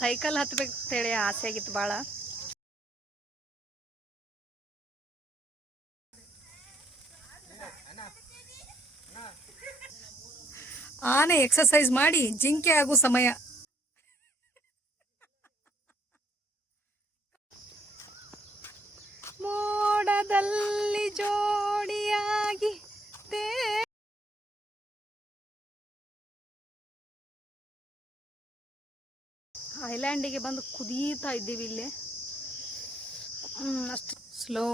Cycle ಹತ್ಬೇಕು ಅಂತೇಳಿ ಆಸೆ ಆಗಿತ್ತು ಭಾಳ. ಆನೆ ಎಕ್ಸಸೈಸ್ ಮಾಡಿ ಜಿಂಕೆ ಆಗೋ ಸಮಯ. ಮೋಡದಲ್ಲಿ ಜೋಡಿಯಾಗಿ ಐಲ್ಯಾಂಡಿಗೆ ಬಂದು ಕುದೀತಾ ಇದ್ದೀವಿ ಇಲ್ಲಿ ಹ್ಮ್, ಅಷ್ಟು ಸ್ಲೋ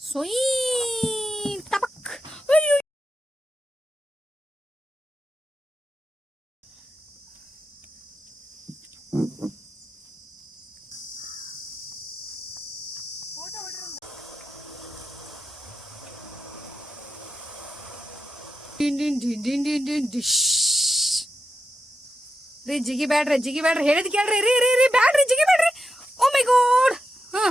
ಸೊಯ್ ಟಪಕ್ ಅಯ್ಯೋ. ಡಿನ್ ಡಿನ್ ಡಿನ್ ಡಿನ್ ಡಿನ್ ಡಿನ್ ಡಿಶ್. ರೀ, ಜಿಗಿ ಬ್ಯಾಡ್ರಿ ಜಿಗಿ ಬ್ಯಾಡ್ರಿ. ಹೇಳಿದ್ ಕೇಳ್ರಿ, ರೀ ರೀ ರೀ, ಬ್ಯಾಡ್ರಿ, ಜಿಗಿ ಬ್ಯಾಡ್ರಿ. ಓ ಮೈ ಗಾಡ್ ಹಾ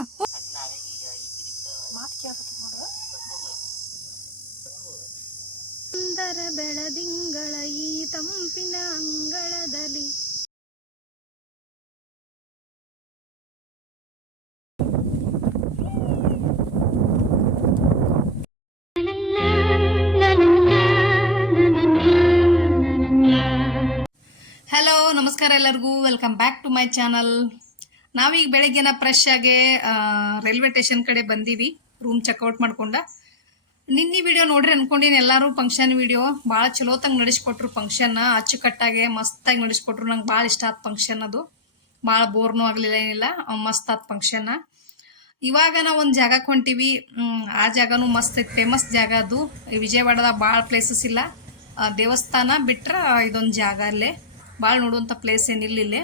ಸುಂದರ ಬೆಳದಿಂಗಳ ಈ ತಂಪಿನ ಅಂಗಳದಲ್ಲಿ ಎಲ್ಲರಿಗೂ welcome back to my channel. ನಾವೀಗ ಬೆಳಗ್ಗೆನ ಫ್ರೆಶ್ ಆಗಿ ರೈಲ್ವೆ ಸ್ಟೇಷನ್ ಕಡೆ ಬಂದೀವಿ ರೂಮ್ ಚೆಕ್ಔಟ್ ಮಾಡ್ಕೊಂಡ. ನಿನ್ನೆ ವಿಡಿಯೋ ನೋಡ್ರಿ ಅನ್ಕೊಂಡಿನಿ, ಎಲ್ಲರೂ ಫಂಕ್ಷನ್ ವಿಡಿಯೋ ಭಾಳ ಚಲೋತಂಗೆ ನಡೆಸ್ಕೊಟ್ರು ಫಂಕ್ಷನ್ ಅಚ್ಚುಕಟ್ಟಾಗೆ ಮಸ್ತಾಗಿ ನಡೆಸ್ಕೊಟ್ರು, ನಂಗೆ ಭಾಳ ಇಷ್ಟ ಆಯ್ತು ಫಂಕ್ಷನ್ ಅದು. ಭಾಳ ಬೋರ್ನೂ ಆಗಲಿಲ್ಲ ಏನಿಲ್ಲ ಮಸ್ತ್ ಆದ ಫಂಕ್ಷನ್ ಇವಾಗ ನಾವು ಒಂದು ಜಾಗಕ್ಕೆ ಹೊಂಟಿವಿ. ಆ ಜಾಗನೂ ಮಸ್ತ್ ಫೇಮಸ್ ಜಾಗ ಅದು. ವಿಜಯವಾಡದ ಭಾಳ ಪ್ಲೇಸಸ್ ಇಲ್ಲ. ದೇವಸ್ಥಾನ ಬಿಟ್ರೆ ಇದೊಂದು ಜಾಗ ಅಲ್ಲೇ. ಭಾಳ ನೋಡುವಂಥ ಪ್ಲೇಸ್ ಏನಿಲ್ಲ ಇಲ್ಲೇ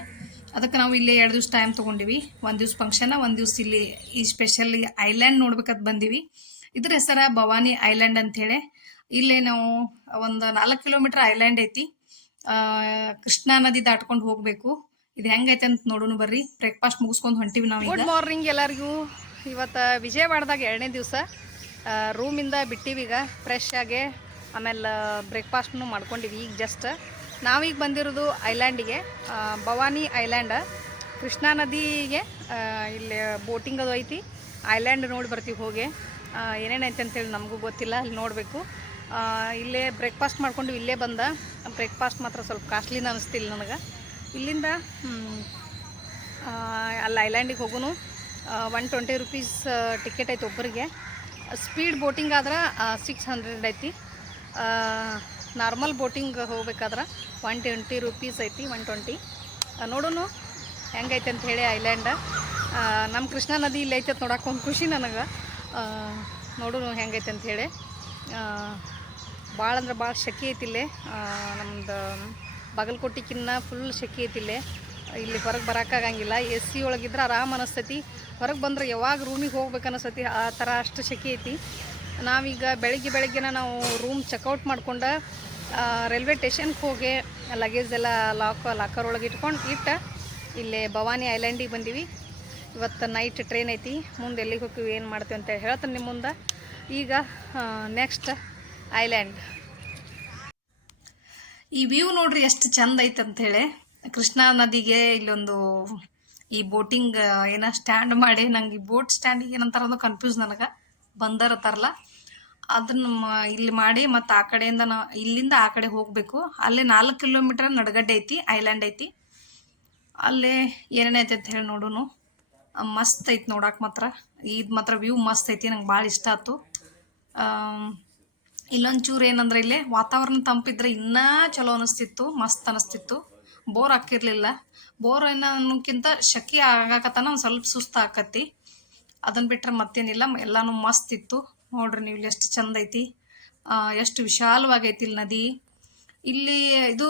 ಅದಕ್ಕೆ ನಾವು ಇಲ್ಲಿ ಎರಡು ದಿವ್ಸ ಟೈಮ್ ತೊಗೊಂಡಿವಿ. ಒಂದು ದಿವ್ಸ ಫಂಕ್ಷನ್ ಒಂದು ದಿವ್ಸ ಇಲ್ಲಿ ಈ ಸ್ಪೆಷಲ್ ಐಲ್ಯಾಂಡ್ ನೋಡ್ಬೇಕಂತ ಬಂದೀವಿ. ಇದ್ರ ಹೆಸರ ಭವಾನಿ ಐಲ್ಯಾಂಡ್ ಅಂತೇಳಿ ಇಲ್ಲೇ ನಾವು ಒಂದು ನಾಲ್ಕು ಕಿಲೋಮೀಟರ್ ಐಲ್ಯಾಂಡ್ ಐತಿ. ಕೃಷ್ಣಾ ನದಿ ದಾಟ್ಕೊಂಡು ಹೋಗಬೇಕು. ಇದು ಹೆಂಗೈತೆ ಅಂತ ನೋಡೋಣ ಬರ್ರಿ. ಬ್ರೇಕ್ಫಾಸ್ಟ್ ಮುಗಿಸ್ಕೊಂಡು ಹೊಂಟಿವಿ ನಾವು ಗುಡ್ ಮಾರ್ನಿಂಗ್ ಎಲ್ಲರಿಗೂ. ಇವತ್ತು ವಿಜಯವಾಡದಾಗ ಎರಡನೇ ದಿವಸ ರೂಮಿಂದ ಬಿಟ್ಟಿವೀಗ ಫ್ರೆಶ್ ಆಗಿ ಆಮೇಲೆ ಬ್ರೇಕ್ಫಾಸ್ಟ್ನು ಮಾಡ್ಕೊಂಡಿವಿ ಈಗ ಜಸ್ಟ್ ನಾವೀಗ ಬಂದಿರೋದು ಐಲ್ಯಾಂಡಿಗೆ. ಭವಾನಿ ಐಲ್ಯಾಂಡ್. ಕೃಷ್ಣಾ ನದಿಗೆ ಇಲ್ಲಿ ಬೋಟಿಂಗ್ ಅದು ಐತಿ. ಐಲ್ಯಾಂಡ್ ನೋಡಿ ಬರ್ತೀವಿ ಹೋಗಿ. ಏನೇನೈತೆ ಅಂತೇಳಿ ನಮಗೂ ಗೊತ್ತಿಲ್ಲ, ಅಲ್ಲಿ ನೋಡಬೇಕು. ಇಲ್ಲೇ ಬ್ರೇಕ್ಫಾಸ್ಟ್ ಮಾಡ್ಕೊಂಡು ಇಲ್ಲೇ ಬಂದ. ಬ್ರೇಕ್ಫಾಸ್ಟ್ ಮಾತ್ರ ಸ್ವಲ್ಪ ಕಾಸ್ಟ್ಲಿನ ಅನಿಸ್ತಿಲ್ಲ ನನಗೆ. ಇಲ್ಲಿಂದ ಅಲ್ಲಿ ಐಲ್ಯಾಂಡಿಗೆ ಹೋಗೋನು. ಒನ್ ಟ್ವೆಂಟಿ ರುಪೀಸ್ ಟಿಕೆಟ್ ಐತಿ ಒಬ್ಬರಿಗೆ. ಸ್ಪೀಡ್ ಬೋಟಿಂಗ್ ಆದ್ರೆ ಸಿಕ್ಸ್ ಹಂಡ್ರೆಡ್ ಐತಿ. ನಾರ್ಮಲ್ ಬೋಟಿಂಗ್ ಹೋಗ್ಬೇಕಾದ್ರೆ ಒನ್ ಟ್ವೆಂಟಿ ರುಪೀಸ್ ಐತಿ, ಒನ್ ಟ್ವೆಂಟಿ. ನೋಡೋನು, ಹೆಂಗೈತೆ ಅಂತ ಹೇಳಿ ಐಲ್ಯಾಂಡ್. ನಮ್ಮ ಕೃಷ್ಣಾ ನದಿ ಇಲ್ಲಿ ಐತೆ ನೋಡಕ್ಕೆ ಒಂದು ಖುಷಿ ನನಗೆ. ನೋಡೋನು ಹೆಂಗೈತೆ ಅಂತ ಹೇಳಿ. ಭಾಳ ಅಂದ್ರೆ ಭಾಳ ಶೆಕೆ ಐತಿ ಇಲ್ಲೇ. ನಮ್ದು ಬಾಗಲಕೋಟಿಕಿನ್ನ ಫುಲ್ ಶೆಕೆ ಐತಿ ಇಲ್ಲೇ. ಇಲ್ಲಿ ಹೊರಗೆ ಬರೋಕ್ಕಾಗಂಗಿಲ್ಲ ಎ ಸಿ ಒಳಗಿದ್ರೆ ಆರಾಮ್ ಅನಿಸ್ತೈತಿ. ಹೊರಗೆ ಬಂದ್ರೆ ಯಾವಾಗ ರೂಮಿಗೆ ಹೋಗ್ಬೇಕು ಅನಿಸ್ತೈತಿ, ಆ ಥರ ಅಷ್ಟು ಶೆಕೆ ಐತಿ. ನಾವೀಗ ಬೆಳಗ್ಗೆ ಬೆಳಗ್ಗೆನ ನಾವು ರೂಮ್ ಚೆಕ್ಔಟ್ ಮಾಡ್ಕೊಂಡು ರೈಲ್ವೆ ಸ್ಟೇಷನ್ಗೆ ಹೋಗಿ ಲಗೇಜ್ ಎಲ್ಲ ಲಾಕ್ ಲಾಕರ್ ಒಳಗೆ ಇಟ್ಕೊಂಡು ಇಟ್ಟು ಇಲ್ಲೇ ಭವಾನಿ ಐಲ್ಯಾಂಡಿಗೆ ಬಂದೀವಿ. ಇವತ್ತು ನೈಟ್ ಟ್ರೈನ್ ಐತಿ. ಮುಂದೆ ಎಲ್ಲಿಗೆ ಹೋಗ್ತೀವಿ, ಏನು ಮಾಡ್ತೀವಿ ಅಂತ ಹೇಳ್ತೀನಿ ನಿಮ್ಮ ಮುಂದೆ. ಈಗ ನೆಕ್ಸ್ಟ್ ಐಲ್ಯಾಂಡ್ ಈ ವ್ಯೂ ನೋಡ್ರಿ ಎಷ್ಟು ಚಂದ ಐತೆ ಅಂತ ಹೇಳಿ. ಕೃಷ್ಣಾ ನದಿಗೆ ಇಲ್ಲೊಂದು ಈ ಬೋಟಿಂಗ್ ಏನೋ ಸ್ಟ್ಯಾಂಡ್ ಮಾಡಿ. ನಂಗೆ ಈ ಬೋಟ್ ಸ್ಟ್ಯಾಂಡಿಗೆ ಏನಂತಾರ ಕನ್ಫ್ಯೂಸ್ ನನಗೆ. ಬಂದರ ಅತ್ತಾರಲ್ಲ ಅದನ್ನ ಇಲ್ಲಿ ಮಾಡಿ ಮತ್ತು ಆ ಕಡೆಯಿಂದ ನಾ, ಇಲ್ಲಿಂದ ಆ ಕಡೆ ಹೋಗಬೇಕು. ಅಲ್ಲೇ ನಾಲ್ಕು ಕಿಲೋಮೀಟರ್ ನಡಗಡ್ಡೆ ಐತಿ, ಐಲ್ಯಾಂಡ್ ಐತಿ. ಅಲ್ಲೇ ಏನೇನೈತೆ ಅಂತ ಹೇಳಿ ನೋಡೋನು. ಮಸ್ತ್ ಐತಿ ನೋಡಕ್ಕೆ ಮಾತ್ರ. ಇದು ಮಾತ್ರ ವ್ಯೂ ಮಸ್ತ್ ಐತಿ, ನಂಗೆ ಭಾಳ ಇಷ್ಟ ಆಯ್ತು ಇಲ್ಲೊಂಚೂರು ಏನಂದ್ರೆ ಇಲ್ಲಿ ವಾತಾವರಣ ತಂಪಿದ್ರೆ ಇನ್ನೂ ಚಲೋ ಅನಿಸ್ತಿತ್ತು, ಮಸ್ತ್ ಅನಿಸ್ತಿತ್ತು. ಬೋರ್ ಹಾಕಿರ್ಲಿಲ್ಲ. ಬೋರ್ ಏನಕ್ಕಿಂತ ಅನ್ನೋಕ್ಕಿಂತ ಶೆಕೆ ಆಗಾಕತ್ತಾನ ಒಂದು ಸ್ವಲ್ಪ ಸುಸ್ತು ಆಕತಿ. ಅದನ್ನ ಬಿಟ್ಟರೆ ಮತ್ತೇನಿಲ್ಲ, ಎಲ್ಲನೂ ಮಸ್ತ್ ಇತ್ತು. ನೋಡ್ರಿ ನೀವು ಎಷ್ಟು ಚಂದ ಐತಿ. ಎಷ್ಟು ವಿಶಾಲವಾಗೈತಿ ಇಲ್ಲಿ ನದಿ. ಇಲ್ಲಿ ಇದು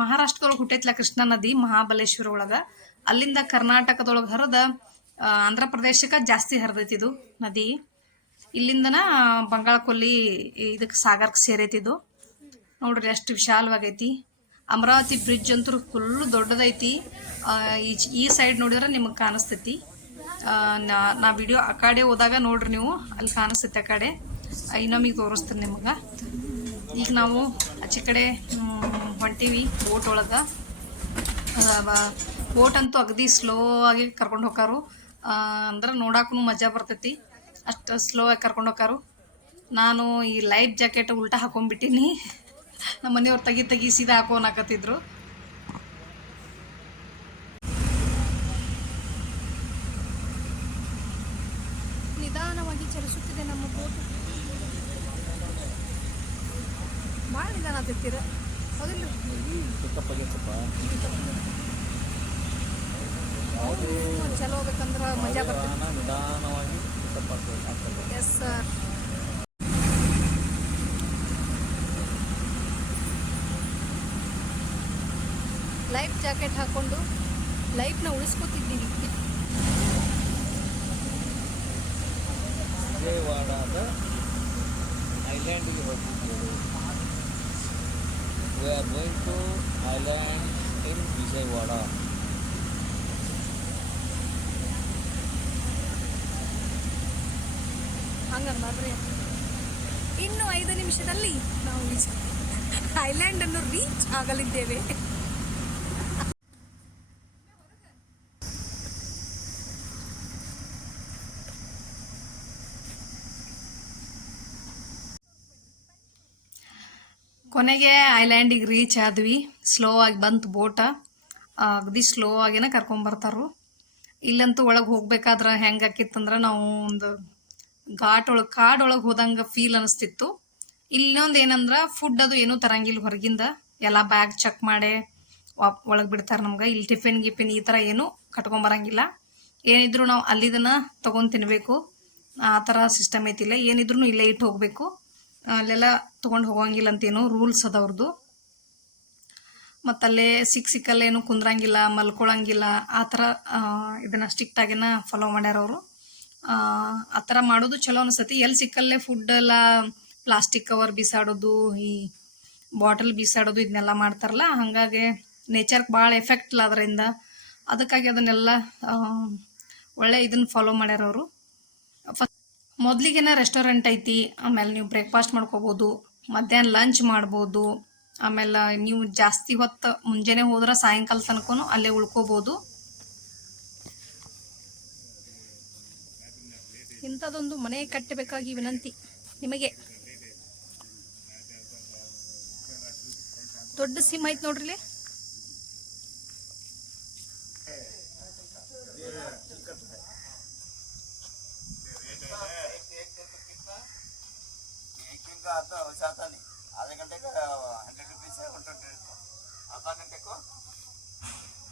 ಮಹಾರಾಷ್ಟ್ರದೊಳಗೆ ಹುಟ್ಟೈತಿಲ್ಲ ಕೃಷ್ಣ ನದಿ, ಮಹಾಬಲೇಶ್ವರ ಒಳಗ. ಅಲ್ಲಿಂದ ಕರ್ನಾಟಕದೊಳಗೆ ಹರಿದ ಆಂಧ್ರ ಪ್ರದೇಶಕ್ಕೆ ಜಾಸ್ತಿ ಹರಿದೈತಿ ಇದು ನದಿ. ಇಲ್ಲಿಂದನ ಬಂಗಾಳ ಕೊಲ್ಲಿ ಇದಕ್ಕೆ ಸಾಗರಕ್ಕೆ ಸೇರೈತಿದು ನೋಡ್ರಿ ಎಷ್ಟು ವಿಶಾಲವಾಗೈತಿ. ಅಮರಾವತಿ ಬ್ರಿಡ್ಜ್ ಅಂತೂ ಫುಲ್ ದೊಡ್ಡದೈತಿ. ಈ ಸೈಡ್ ನೋಡಿದ್ರೆ ನಿಮಗೆ ಕಾಣಿಸ್ತೈತಿ. ನಾ ನಾ ವಿಡಿಯೋ ಆ ಕಡೆ ಹೋದಾಗ ನೋಡ್ರಿ ನೀವು, ಅಲ್ಲಿ ಕಾಣಿಸುತ್ತೆ ಆ ಕಡೆ. ಇನ್ನೊಮ್ಮಿಗೆ ತೋರಿಸ್ತೀನಿ ನಿಮಗೆ. ಈಗ ನಾವು ಆಚೆ ಕಡೆ ಹೊಂಟೀವಿ ಬೋಟ್ ಒಳಗೆ. ಬೋಟ್ ಅಂತೂ ಅಗದಿ ಸ್ಲೋ ಆಗಿ ಕರ್ಕೊಂಡು ಹೋಗಾರು ಅಂದ್ರೆ ನೋಡಕ್ಕೂ ಮಜಾ ಬರ್ತೈತಿ. ಅಷ್ಟು ಸ್ಲೋ ಆಗಿ ಕರ್ಕೊಂಡು ಹೋಗಾರು ನಾನು ಈ ಲೈಫ್ ಜಾಕೆಟ್ ಉಲ್ಟಾ ಹಾಕೊಂಡ್ಬಿಟ್ಟಿನಿ. ನಮ್ಮ ಮನೆಯವ್ರು ತೆಗಿ ತೆಗಿ ಸೀದಾ ಹಾಕೋನಾಕತ್ತಿದ್ರು ನಿಧಾನವಾಗಿ ಚಲಿಸುತ್ತಿದೆ ನಮ್ಮ ಬೋಟ್ ಭಾಳ ನಿಧಾನ ಆಗ್ತಿರ್ತೀರ ಹೌದಿಲ್ಲ ಚಲೋ ಹೋಗ್ಬೇಕಂದ್ರೆ ಮಜಾ ಬರ್ತೈತಿ ನಿಧಾನವಾಗಿ ಎಸ್ ಸರ್ ಲೈಫ್ ಜಾಕೆಟ್ ಹಾಕೊಂಡು ಲೈಫ್ನ ಉಳಿಸ್ಕೊತಿದ್ದೀವಿ ವಿಜಯವಾಡದ ಐಲ್ಯಾಂಡಿಗೆ ಹೋಗ್ತಿದ್ದೇವೆ we are going to island in Vijayawada. ಹಂಗಂದ್ರೆ ಇನ್ನು ಐದು ನಿಮಿಷದಲ್ಲಿ ನಾವು ಐಲ್ಯಾಂಡ್ ಅನ್ನು ರೀಚ್ ಆಗಲಿದ್ದೇವೆ. ಕೊನೆಗೆ ಐಲ್ಯಾಂಡಿಗೆ ರೀಚ್ ಆದ್ವಿ. ಸ್ಲೋ ಆಗಿ ಬಂತು ಬೋಟ. ಅಗದಿ ಸ್ಲೋ ಆಗಿನ ಕರ್ಕೊಂಬರ್ತಾರು ಇಲ್ಲಂತೂ ಒಳಗೆ ಹೋಗ್ಬೇಕಾದ್ರೆ ಹೆಂಗೆ ಆಕಿತ್ತಂದ್ರೆ ನಾವು ಒಂದು ಘಾಟ್ ಒಳಗೆ ಕಾಡೊಳಗೆ ಹೋದಂಗೆ ಫೀಲ್ ಅನಿಸ್ತಿತ್ತು. ಇಲ್ಲೊಂದು ಏನಂದ್ರೆ ಫುಡ್ ಅದು ಏನೂ ತರಂಗಿಲ್ಲ ಹೊರಗಿಂದ. ಎಲ್ಲ ಬ್ಯಾಗ್ ಚೆಕ್ ಮಾಡಿ ವಾಪ್, ಒಳಗೆ ಬಿಡ್ತಾರೆ ನಮ್ಗೆ. ಇಲ್ಲಿ ಟಿಫಿನ್ ಗಿಫಿನ್ ಈ ಥರ ಏನೂ ಕಟ್ಕೊಂಬರಂಗಿಲ್ಲ ಏನಿದ್ರು ನಾವು ಅಲ್ಲಿದನ್ನ ತೊಗೊಂಡು ತಿನ್ನಬೇಕು ಆ ಥರ ಸಿಸ್ಟಮ್ ಐತಿಲ್ಲ. ಏನಿದ್ರು ಇಲ್ಲೇ ಇಟ್ಟು ಹೋಗಬೇಕು. ಅಲ್ಲೆಲ್ಲ ತೊಗೊಂಡು ಹೋಗೋಂಗಿಲ್ಲ ಅಂತೇನು ರೂಲ್ಸ್ ಅದ ಅವ್ರದ್ದು ಮತ್ತಲ್ಲೇ ಸಿಕ್ ಸಿಕ್ಕಲ್ಲೇನು ಕುಂದ್ರಂಗಿಲ್ಲ, ಮಲ್ಕೊಳಂಗಿಲ್ಲ, ಆ ಥರ ಇದನ್ನು ಸ್ಟ್ರಿಕ್ಟಾಗಿನ ಫಾಲೋ ಮಾಡ್ಯಾರ ಅವರು. ಆ ಥರ ಮಾಡೋದು ಚಲೋ ಅನಿಸ್ತತಿ. ಎಲ್ಲಿ ಸಿಕ್ಕಲ್ಲೇ ಫುಡ್ ಎಲ್ಲ ಪ್ಲಾಸ್ಟಿಕ್ ಕವರ್ ಬಿಸಾಡೋದು, ಈ ಬಾಟಲ್ ಬಿಸಾಡೋದು ಇದನ್ನೆಲ್ಲ ಮಾಡ್ತಾರಲ್ಲ, ಹಾಗಾಗಿ ನೇಚರ್ಗೆ ಭಾಳ ಎಫೆಕ್ಟ್ ಇಲ್ಲ ಅದರಿಂದ. ಅದಕ್ಕಾಗಿ ಅದನ್ನೆಲ್ಲ ಒಳ್ಳೆ ಇದನ್ನು ಫಾಲೋ ಮಾಡ್ಯಾರ ಅವರು. ಮೊದಲಿಗೆನ ರೆಸ್ಟೋರೆಂಟ್ ಐತಿ, ಆಮೇಲೆ ನೀವು ಬ್ರೇಕ್ಫಾಸ್ಟ್ ಮಾಡ್ಕೋಬೋದು, ಮಧ್ಯಾಹ್ನ ಲಂಚ್ ಮಾಡ್ಬೋದು, ಆಮೇಲೆ ನೀವು ಜಾಸ್ತಿ ಹೊತ್ತು ಮುಂಜಾನೆ ಹೋದ್ರೆ ಸಾಯಂಕಾಲ ತನಕ ಅಲ್ಲೇ ಉಳ್ಕೋಬೋದು. ಇಂಥದ್ದೊಂದು ಮನೆ ಕಟ್ಟಬೇಕಾಗಿ ವಿನಂತಿ ನಿಮಗೆ. ದೊಡ್ಡ ಸಿಮ್ ಐತೆ ನೋಡ್ರಿ అర్ధ శాతాన్ని అదకంటే హండ్రెడ్ రూపీస్ ట్వంటీ అంతకంటే ఎక్కువ.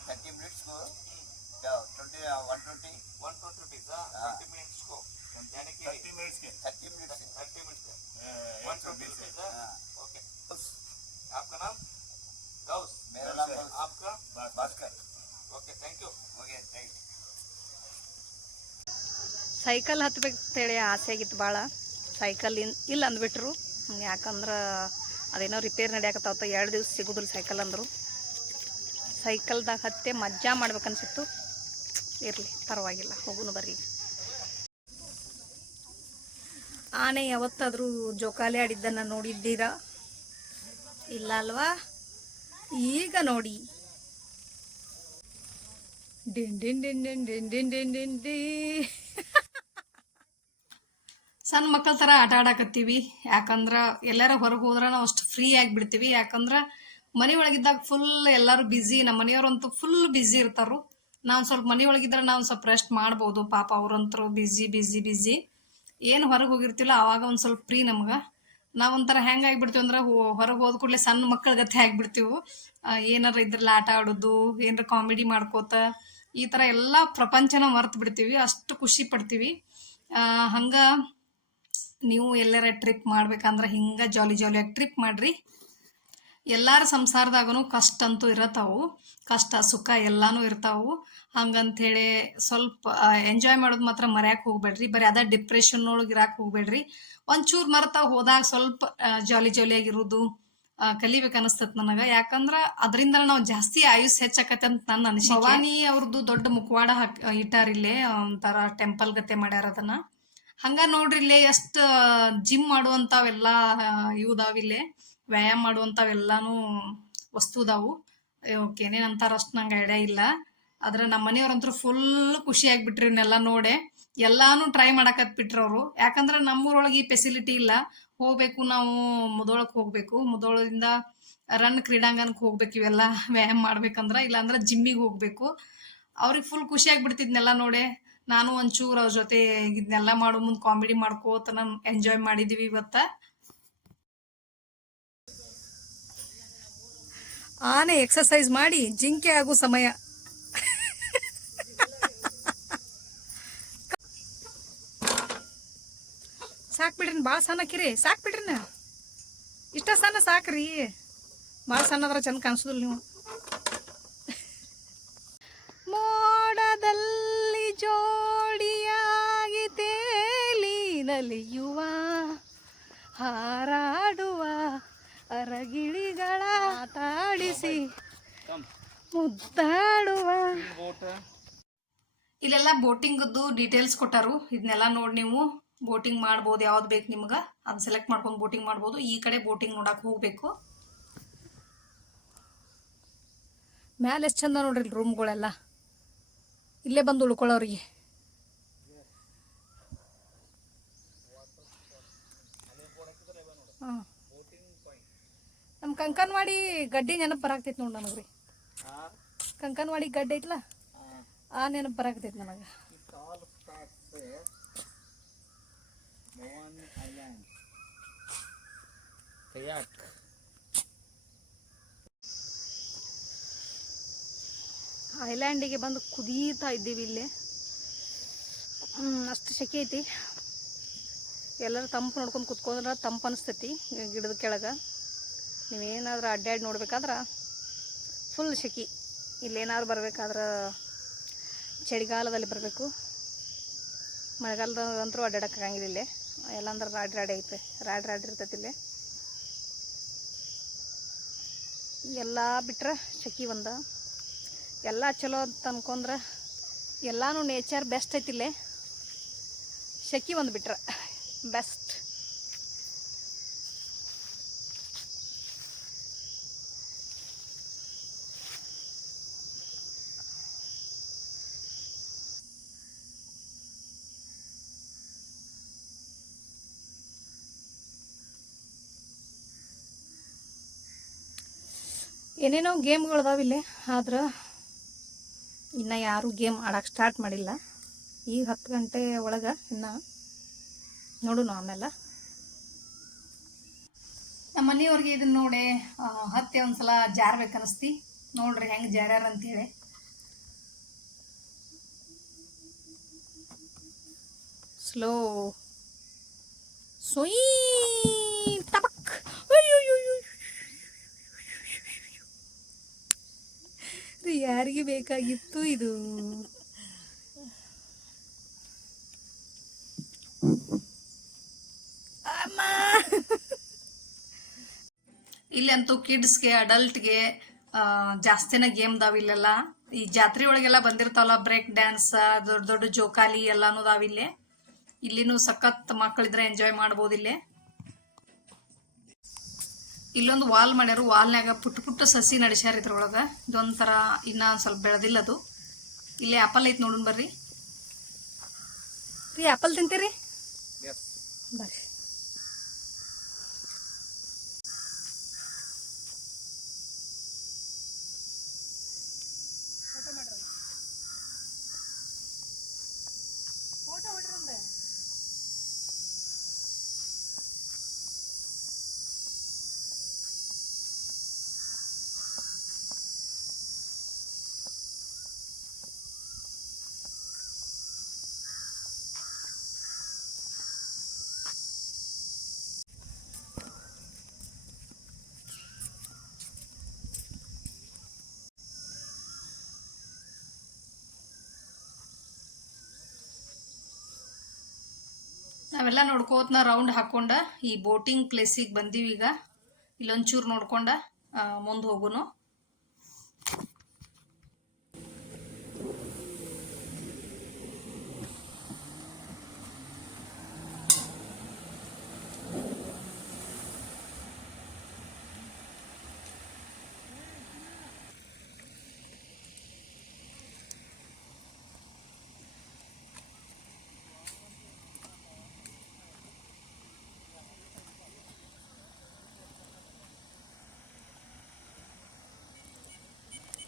Thirty మినిట్స్కు twenty one twenty one twenty rupees thirty మినిట్స్కు దానికి థర్టీ మినిట్స్కి థర్టీ మినిట్స్ థర్టీ మినిట్స్కి వన్ ట్వంటీ రూపీస్ ఓకే आपका नाम गौस मेरा नाम गौस आपका Bhaskar okay thank you okay thank cycle ಹತ್ಬೇಕು ಅಂತೇಳಿ ಆಸೆ ಆಗಿತ್ತು ಭಾಳ. ಸೈಕಲ್ ಇನ್ ಇಲ್ಲ ಅಂದ್ಬಿಟ್ರು ಯಾಕಂದ್ರೆ ಅದೇನೋ ರಿಪೇರ್ ನಡೆಯಾಕತ್ತಾವತ್ತ, ಎರಡು ದಿವಸ ಸಿಗೋದ್ರ ಸೈಕಲ್ ಅಂದರು. ಸೈಕಲ್ದಾಗ ಹತ್ತೆ ಮಜ್ಜಾ ಮಾಡ್ಬೇಕನ್ಸಿತ್ತು. ಇರಲಿ, ಪರವಾಗಿಲ್ಲ, ಹೋಗುನು ಬರ್ರಿ. ಆನೆ ಯಾವತ್ತಾದರೂ ಜೋಕಾಲಿ ಆಡಿದ್ದನ್ನು ನೋಡಿದ್ದೀರಾ? ಇಲ್ಲ ಅಲ್ವಾ? ಈಗ ನೋಡಿ. ಡಿಂಡಿನ್ ಡಿಂಡಿನ್ ಡಿಂಡಿನ್ ಡಿಂಡಿನ್ ಡಿ ಸಣ್ಣ ಮಕ್ಕಳ ಥರ ಆಟ ಆಡಕತ್ತೀವಿ. ಯಾಕಂದ್ರೆ ಎಲ್ಲಾರ ಹೊರಗೆ ಹೋದ್ರೆ ನಾವು ಅಷ್ಟು ಫ್ರೀ ಆಗಿಬಿಡ್ತೀವಿ ಯಾಕಂದ್ರೆ ಮನೆ ಒಳಗಿದ್ದಾಗ ಫುಲ್ ಎಲ್ಲರೂ ಬ್ಯುಸಿ ನಮ್ಮ ಮನೆಯವ್ರಂತೂ ಫುಲ್ ಬ್ಯುಸಿ ಇರ್ತಾರು. ನಾವು ಸ್ವಲ್ಪ ಮನೆ ಒಳಗಿದ್ರೆ ನಾವು ಸ್ವಲ್ಪ ರೆಸ್ಟ್ ಮಾಡ್ಬೋದು. ಪಾಪ ಅವ್ರಂತರೂ ಬ್ಯುಸಿ ಬ್ಯುಸಿ ಬ್ಯುಸಿ ಏನು ಹೊರಗೆ ಹೋಗಿರ್ತಿಲ್ಲ, ಆವಾಗ ಒಂದು ಸ್ವಲ್ಪ ಫ್ರೀ ನಮ್ಗೆ. ಒಂಥರ ಹೆಂಗೆ ಆಗಿಬಿಡ್ತೀವಿ ಅಂದ್ರೆ ಹೊರಗೆ ಹೋದ ಕೂಡಲೇ ಸಣ್ಣ ಮಕ್ಕಳ ಗತೆ ಆಗಿಬಿಡ್ತೀವಿ ಏನಾರ ಇದ್ರಲ್ಲಿ ಆಟ ಆಡೋದು, ಏನಾರ ಕಾಮಿಡಿ ಮಾಡ್ಕೋತ, ಈ ಥರ ಎಲ್ಲ ಪ್ರಪಂಚನ ಮರ್ತು ಬಿಡ್ತೀವಿ. ಅಷ್ಟು ಖುಷಿ ಪಡ್ತೀವಿ. ಹಂಗೆ ನೀವು ಎಲ್ಲರ ಟ್ರಿಪ್ ಮಾಡ್ಬೇಕಂದ್ರೆ ಹಿಂಗ ಜಾಲಿ ಜಾಲಿಯಾಗಿ ಟ್ರಿಪ್ ಮಾಡ್ರಿ. ಎಲ್ಲರ ಸಂಸಾರದಾಗೂ ಕಷ್ಟ ಅಂತೂ ಇರತ್ತಾವು ಕಷ್ಟ, ಸುಖ ಎಲ್ಲಾನು ಇರ್ತಾವು. ಹಂಗಂಥೇಳಿ ಸ್ವಲ್ಪ ಎಂಜಾಯ್ ಮಾಡೋದು ಮಾತ್ರ ಮರ್ಯಾಕೆ ಹೋಗ್ಬೇಡ್ರಿ. ಬರೀ ಅದ ಡಿಪ್ರೆಷನ್ ಒಳಗೆ ಇರಾಕ್ ಹೋಗ್ಬೇಡ್ರಿ. ಒಂಚೂರು ಮರ್ತಾ ಹೋದಾಗ ಸ್ವಲ್ಪ ಜಾಲಿ ಜಾಲಿಯಾಗಿರೋದು ಕಲಿಬೇಕು ಅನಿಸ್ತತ್ ನನಗೆ. ಯಾಕಂದ್ರೆ ಅದರಿಂದ ನಾವು ಜಾಸ್ತಿ ಆಯುಸ್ ಹೆಚ್ಚಾಕತ್ತೆ ಅಂತ ನನ್ನ ಅನಿಸಿಕೆ. ಭವಾನಿ ಅವ್ರದ್ದು ದೊಡ್ಡ ಮುಖವಾಡ ಹಾಕ್ ಇಟ್ಟಾರಿಲ್ಲೇ ಒಂಥರ ಟೆಂಪಲ್ ಗತೆ ಮಾಡ್ಯಾರ ಅದನ್ನ. ಹಂಗ ನೋಡ್ರಿ ಇಲ್ಲೇ ಎಷ್ಟ್ ಜಿಮ್ ಮಾಡುವಂಥವೆಲ್ಲ ಇವುದಾವಿಲ್ಲೇ ವ್ಯಾಯಾಮ ಮಾಡುವಂಥವೆಲ್ಲಾನು ವಸ್ತು ಓಕೆ ಏನೇನು ಅಂತಾರ ಅಷ್ಟು ನಂಗೆ ಐಡಿಯಾ ಇಲ್ಲ. ಆದ್ರೆ ನಮ್ಮ ಮನೆಯವ್ರಂತೂ ಫುಲ್ ಖುಷಿ ಆಗ್ಬಿಟ್ರಿ ಇವನ್ನೆಲ್ಲ ನೋಡೆ. ಎಲ್ಲಾನು ಟ್ರೈ ಮಾಡಕತ್ ಬಿಟ್ರಿ ಅವರು. ಯಾಕಂದ್ರೆ ನಮ್ಮೂರೊಳಗೆ ಈ ಫೆಸಿಲಿಟಿ ಇಲ್ಲ. ಹೋಗ್ಬೇಕು ನಾವು ಮುದೋಳಕ್ ಹೋಗ್ಬೇಕು. ಮುದೋಳದಿಂದ ರನ್ ಕ್ರೀಡಾಂಗಣಕ್ಕೆ ಹೋಗ್ಬೇಕು ಇವೆಲ್ಲ ವ್ಯಾಯಾಮ ಮಾಡ್ಬೇಕಂದ್ರ. ಇಲ್ಲಾಂದ್ರೆ ಜಿಮ್ಮಿಗೆ ಹೋಗ್ಬೇಕು. ಅವ್ರಿಗೆ ಫುಲ್ ಖುಷಿ ಆಗ್ಬಿಡ್ತಿದ್ನೆಲ್ಲ ನೋಡೆ. ನಾನು ಒಂಚೂರು ಅವ್ರ ಜೊತೆ ಇದನ್ನೆಲ್ಲ ಮಾಡೋ, ಮುಂದೆ ಕಾಮಿಡಿ ಮಾಡ್ಕೋತ ನಾನು ಎಂಜಾಯ್ ಮಾಡಿದೀವಿ ಇವತ್ತ. ಆನೆ ಎಕ್ಸರ್ಸೈಸ್ ಮಾಡಿ ಜಿಂಕೆ ಆಗೋ ಸಮಯ. ಸಾಕ್ ಬಿಡ್ರಿ ಭಾಳ ಸಣ್ಣಕ್ಕಿರಿ ಸಾಕ್ ಬಿಡ್ರಿ ಇಷ್ಟ ಸಣ್ಣ ಸಾಕ್ರಿ. ಭಾಳ ಸಣ್ಣದ್ರ ಚಂದ ಕಾಣಿಸೋದಿಲ್ಲ ನೀವು. ತೇಲಿ ನಲಿಯುವ ಹಾರಾಡುವ ಅರಗಿಳಿಗಳ ಆಟಾಡಿಸಿ ಮುದ್ದಾಡುವ. ಇಲ್ಲೆಲ್ಲ ಬೋಟಿಂಗದ್ದು ಡೀಟೇಲ್ಸ್ ಕೊಟ್ಟಾರು. ಇದನ್ನೆಲ್ಲ ನೋಡಿ ನೀವು ಬೋಟಿಂಗ್ ಮಾಡ್ಬೋದು ಯಾವ್ದು ಬೇಕು ನಿಮ್ಗೆ? ಅದನ್ನ ಸೆಲೆಕ್ಟ್ ಮಾಡ್ಕೊಂಡು ಬೋಟಿಂಗ್ ಮಾಡ್ಬೋದು. ಈ ಕಡೆ ಬೋಟಿಂಗ್ ನೋಡಕ್ಕೆ ಹೋಗ್ಬೇಕು. ಮ್ಯಾಲೆ ಎಷ್ಟು ಚಂದ ನೋಡ್ರಿ ರೂಮ್ಗಳೆಲ್ಲ ಇಲ್ಲೇ ಬಂದು ಉಳ್ಕೊಳ್ಳೋರಿಗೆ. ನಮ್ಮ ಕಂಕನ್ವಾಡಿ ಗಡ್ಡಿ ನೆನಪು ಬರಾಕ್ತೈತಿ ನೋಡಿ ನನಗೆ ರೀ ಕಂಕನ್ವಾಡಿ ಗಡ್ಡೆ ಐತ್ಲ? ಆ ನೆನಪು ಬರಾಕ್ತೈತಿ ನನಗೆ. ಕಯಾಕ್. ಐಲ್ಯಾಂಡಿಗೆ ಬಂದು ಕುದೀತಾ ಇದ್ದೀವಿ ಇಲ್ಲಿ. ಹ್ಮ್, ಅಷ್ಟು ಸೆಕೆ ಐತಿ. ಎಲ್ಲರೂ ತಂಪು ನೋಡ್ಕೊಂಡು ಕುತ್ಕೊಂಡ್ರೆ ತಂಪು ಅನಿಸ್ತೈತಿ ಗಿಡದ ಕೆಳಗೆ. ನೀವೇನಾದ್ರೂ ಅಡ್ಡಾಡಿ ನೋಡ್ಬೇಕಾದ್ರೆ ಫುಲ್ ಸೆಕೆ ಇಲ್ಲೇನಾದ್ರು ಬರಬೇಕಾದ್ರೆ ಚಳಿಗಾಲದಲ್ಲಿ ಬರಬೇಕು. ಮಳೆಗಾಲದಂತರೂ ಅಡ್ಡಾಡೋಕ್ಕಾಗಂಗಿಲ್ಲ ಇಲ್ಲೇ. ಎಲ್ಲಂದ್ರೆ ರಾಡಿ ರಾಡಿ ಐತೆ. ರಾಡಿ ರಾಡಿ ಇರ್ತೈತಿ ಇಲ್ಲೇ. ಎಲ್ಲ ಬಿಟ್ರೆ ಸೆಕೆ ಒಂದ ಎಲ್ಲ ಚಲೋ ಅಂತ ಅನ್ಕೊಂಡ್ರೆ ಎಲ್ಲಾನು ನೇಚರ್ ಬೆಸ್ಟ್ ಐತಿಲ್ಲೇ ಶೆಕಿ ಒಂದು ಬಿಟ್ರೆ ಬೆಸ್ಟ್ ಏನೇನೋ ಗೇಮ್ಗಳು ಇಲ್ಲಿ ಆದ್ರೆ ಇನ್ನು ಯಾರೂ ಗೇಮ್ ಆಡಕ್ಕೆ ಸ್ಟಾರ್ಟ್ ಮಾಡಿಲ್ಲ. ಈಗ ಹತ್ತು ಗಂಟೆ ಒಳಗೆ ಇನ್ನು ನೋಡೋಣ ಆಮೇಲೆ. ನಮ್ಮ ಮನೆಯವ್ರಿಗೆ ಇದನ್ನ ನೋಡಿ ಹತ್ತೆ ಒಂದ್ಸಲ ಜಾರ್ಬೇಕು ಅನಿಸ್ತಿ. ನೋಡ್ರಿ ಹೆಂಗೆ ಜಾರ್ಯಾರ ಅಂತೇಳಿ. ಸ್ಲೋ ಸೊಯ್ ಇದು ಯಾರಿಗೆ ಬೇಕಾಗಿತ್ತು ಇದು. ಇಲ್ಲಂತೂ ಕಿಡ್ಸ್ಗೆ, ಅಡಲ್ಟ್ಗೆ ಜಾಸ್ತಿನ ಗೇಮ್ ದಾವ್ ಇಲ್ಲೆಲ್ಲ. ಈ ಜಾತ್ರೆ ಒಳಗೆಲ್ಲ ಬಂದಿರ್ತಾವಲ್ಲ, ಬ್ರೇಕ್ ಡ್ಯಾನ್ಸ್, ದೊಡ್ಡ ದೊಡ್ಡ ಜೋಕಾಲಿ ಎಲ್ಲಾನು ಇಲ್ಲಿ. ಇಲ್ಲಿನೂ ಸಖತ್ ಮಕ್ಕಳಿದ್ರೆ ಎಂಜಾಯ್ ಇಲ್ಲೇ. ಇಲ್ಲೊಂದು ವಾಲ್ ಮಾಡ್ಯಾರು. ವಾಲ್ನ್ಯಾಗ ಪುಟ್ಟ ಪುಟ್ಟ ಸಸಿ ನಡೆಸ್ಯಾರ ಇದ್ರೊಳಗೆ. ಇದೊಂಥರ ಇನ್ನ ಒಂದ್ ಸ್ವಲ್ಪ ಬೆಳೆದಿಲ್ಲ ಅದು ಇಲ್ಲಿ ಆಪಲ್ ಐತಿ ನೋಡೋಣ ಬರ್ರಿ. ರೀ ಆಪಲ್ ತಿಂತೀರಿ? ಬರ್ರಿ. ನಾವೆಲ್ಲ ನೋಡ್ಕೋತ್ನ ರೌಂಡ್ ಹಾಕೊಂಡ ಈ ಬೋಟಿಂಗ್ ಪ್ಲೇಸಿಗೆ ಬಂದೀವಿ ಈಗ. ಇಲ್ಲೊಂಚೂರು ನೋಡ್ಕೊಂಡ ಮುಂದೆ ಹೋಗುನು.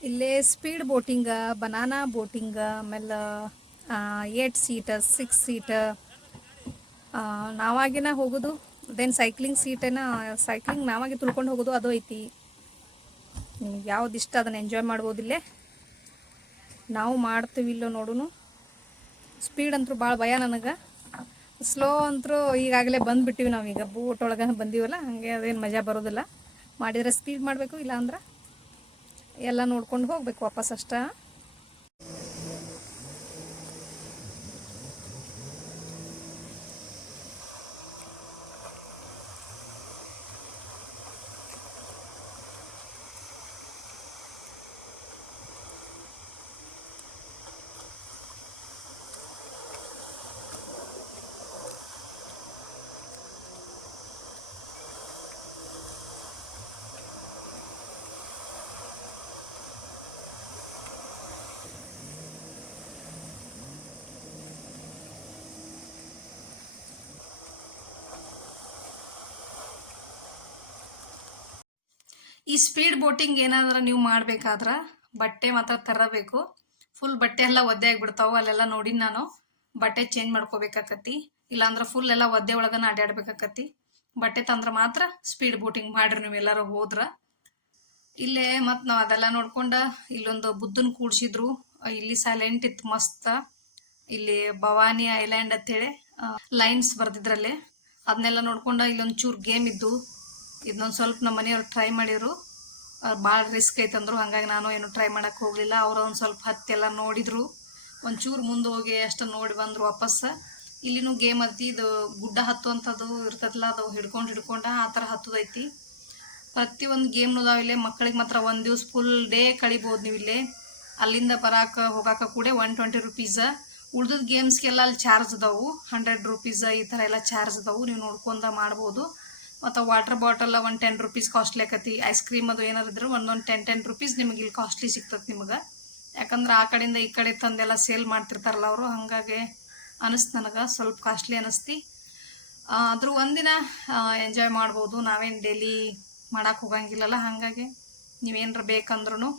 ಇಲ್ಲೇ ಸ್ಪೀಡ್ ಬೋಟಿಂಗ ಬನಾನಾ ಬೋಟಿಂಗ ಆಮೇಲೆ ಏಟ್ ಸೀಟ ಸಿಕ್ಸ್ ಸೀಟ ನಾವಾಗಿನ ಹೋಗೋದು ದೆನ್ ಸೈಕ್ಲಿಂಗ್ ಸೀಟೇನ ಸೈಕ್ಲಿಂಗ್ ನಾವಾಗಿ ತುಳ್ಕೊಂಡು ಹೋಗೋದು ಅದು ಐತಿ. ನಿಮ್ಗೆ ಯಾವ್ದು ಇಷ್ಟ ಅದನ್ನು ಎಂಜಾಯ್ ಮಾಡ್ಬೋದಿಲ್ಲೇ ನಾವು ಮಾಡ್ತೀವಿ ಇಲ್ಲೋ ನೋಡೂ ಸ್ಪೀಡ್ ಅಂತೂ ಭಾಳ ಭಯ ನನಗೆ. ಸ್ಲೋ ಅಂತರೂ ಈಗಾಗಲೇ ಬಂದುಬಿಟ್ಟಿವಿ ನಾವೀಗ ಬೋಟ್ ಒಳಗೆ ಬಂದೀವಲ್ಲ, ಹಾಗೆ ಅದೇನು ಮಜಾ ಬರೋದಿಲ್ಲ. ಮಾಡಿದರೆ ಸ್ಪೀಡ್ ಮಾಡಬೇಕು ಇಲ್ಲ ಅಂದ್ರೆ ಎಲ್ಲ ನೋಡ್ಕೊಂಡು ಹೋಗ್ಬೇಕು ವಾಪಸ್ ಅಷ್ಟ. ಈ ಸ್ಪೀಡ್ ಬೋಟಿಂಗ್ ಏನಾದ್ರೂ ನೀವು ಮಾಡಬೇಕಾದ್ರೆ ಬಟ್ಟೆ ಮಾತ್ರ ತರಬೇಕು. ಫುಲ್ ಬಟ್ಟೆ ಎಲ್ಲ ಒದ್ದೆ ಆಗಿಬಿಡ್ತಾವೆ, ಅಲ್ಲೆಲ್ಲ ನೋಡಿ ನಾನು. ಬಟ್ಟೆ ಚೇಂಜ್ ಮಾಡ್ಕೋಬೇಕಾಕತಿ ಇಲ್ಲಾಂದ್ರೆ ಫುಲ್ ಎಲ್ಲ ಒದ್ದೆ ಒಳಗನ ಅಡ್ಡಾಡ್ಬೇಕಾಕತಿ ಬಟ್ಟೆ ತಂದ್ರೆ ಮಾತ್ರ ಸ್ಪೀಡ್ ಬೋಟಿಂಗ್ ಮಾಡ್ರಿ ನೀವು ಎಲ್ಲರೂ ಹೋದ್ರ. ಇಲ್ಲೇ ಮತ್ತು ನಾವು ಅದೆಲ್ಲ ನೋಡ್ಕೊಂಡ ಇಲ್ಲೊಂದು ಬುದ್ಧನ ಕೂಡ್ಸಿದ್ರು. ಇಲ್ಲಿ ಸೈಲೆಂಟ್ ಇತ್ತು ಮಸ್ತ್. ಇಲ್ಲಿ ಭವಾನಿ ಐಲ್ಯಾಂಡ್ ಅಂತೇಳಿ ಲೈನ್ಸ್ ಬರ್ದಿದ್ರಲ್ಲಿ. ಅದನ್ನೆಲ್ಲ ನೋಡ್ಕೊಂಡ ಇಲ್ಲೊಂದು ಚೂರು ಗೇಮ್ ಇದ್ದು. ಇದನ್ನೊಂದು ಸ್ವಲ್ಪ ನಮ್ಮ ಮನೆಯವ್ರು ಟ್ರೈ ಮಾಡಿದ್ರು. ಭಾಳ ರಿಸ್ಕ್ ಐತಂದ್ರು. ಹಂಗಾಗಿ ನಾನು ಏನು ಟ್ರೈ ಮಾಡೋಕ್ಕೆ ಹೋಗಲಿಲ್ಲ. ಅವರು ಒಂದು ಸ್ವಲ್ಪ ಹತ್ತೆಲ್ಲ ನೋಡಿದ್ರು. ಒಂಚೂರು ಮುಂದೆ ಹೋಗಿ ಅಷ್ಟು ನೋಡಿ ಬಂದರು ವಾಪಸ್ಸು ಇಲ್ಲಿನೂ ಗೇಮ್ ಅದ್ದಿ ಇದು ಗುಡ್ಡ ಹತ್ತುವಂಥದ್ದು ಇರ್ತದಲ್ಲ ಅದು ಹಿಡ್ಕೊಂಡು ಹಿಡ್ಕೊಂಡ ಆ ಥರ ಹತ್ತದೈತಿ. ಪ್ರತಿಯೊಂದು ಗೇಮ್ನು ಅದಾವ ಇಲ್ಲೇ ಮಕ್ಕಳಿಗೆ ಮಾತ್ರ ಒಂದು ದಿವ್ಸ ಫುಲ್ ಡೇ ಕಳಿಬೋದು ನೀವು ಇಲ್ಲೇ ಅಲ್ಲಿಂದ ಬರಾಕ, ಹೋಗಾಕ ಕೂಡ ಒನ್ ಟ್ವೆಂಟಿ ರುಪೀಸ ಉಳ್ದದ ಗೇಮ್ಸ್ಗೆಲ್ಲ ಅಲ್ಲಿ ಚಾರ್ಜ್ ಅದಾವು. ಹಂಡ್ರೆಡ್ ರುಪೀಸ್ ಈ ಥರ ಎಲ್ಲ ಚಾರ್ಜ್ ಅದಾವು. ನೀವು ನೋಡ್ಕೊಂಡ ಮಾಡ್ಬೋದು. ಮತ್ತು ವಾಟರ್ ಬಾಟಲ್ ಒಂದು ಟೆನ್ ರುಪೀಸ್ ಕಾಸ್ಟ್ಲಿ ಆಕತಿ. ಐಸ್ ಕ್ರೀಮ್ ಅದು ಏನಾರು ಇದ್ರೆ ಒಂದೊಂದು ಟೆನ್ ಟೆನ್ ರುಪೀಸ್ ನಿಮಗೆ ಇಲ್ಲಿ ಕಾಸ್ಟ್ಲಿ ಸಿಗ್ತದೆ ನಿಮಗೆ. ಯಾಕಂದ್ರೆ ಆ ಕಡೆಯಿಂದ ಈ ಕಡೆ ತಂದೆಲ್ಲ ಸೇಲ್ ಮಾಡ್ತಿರ್ತಾರಲ್ಲ ಅವರು, ಹಾಗಾಗಿ ಅನಿಸ್ತು ನನಗೆ, ಸ್ವಲ್ಪ ಕಾಸ್ಟ್ಲಿ ಅನಿಸ್ತಿ. ಆದರೂ ಒಂದಿನ ಎಂಜಾಯ್ ಮಾಡ್ಬೋದು. ನಾವೇನು ಡೈಲಿ ಮಾಡಕ್ಕೆ ಹೋಗಂಗಿಲ್ಲಲ್ಲ, ಹಾಗಾಗಿ ನೀವೇನಾರ ಬೇಕಂದ್ರೂ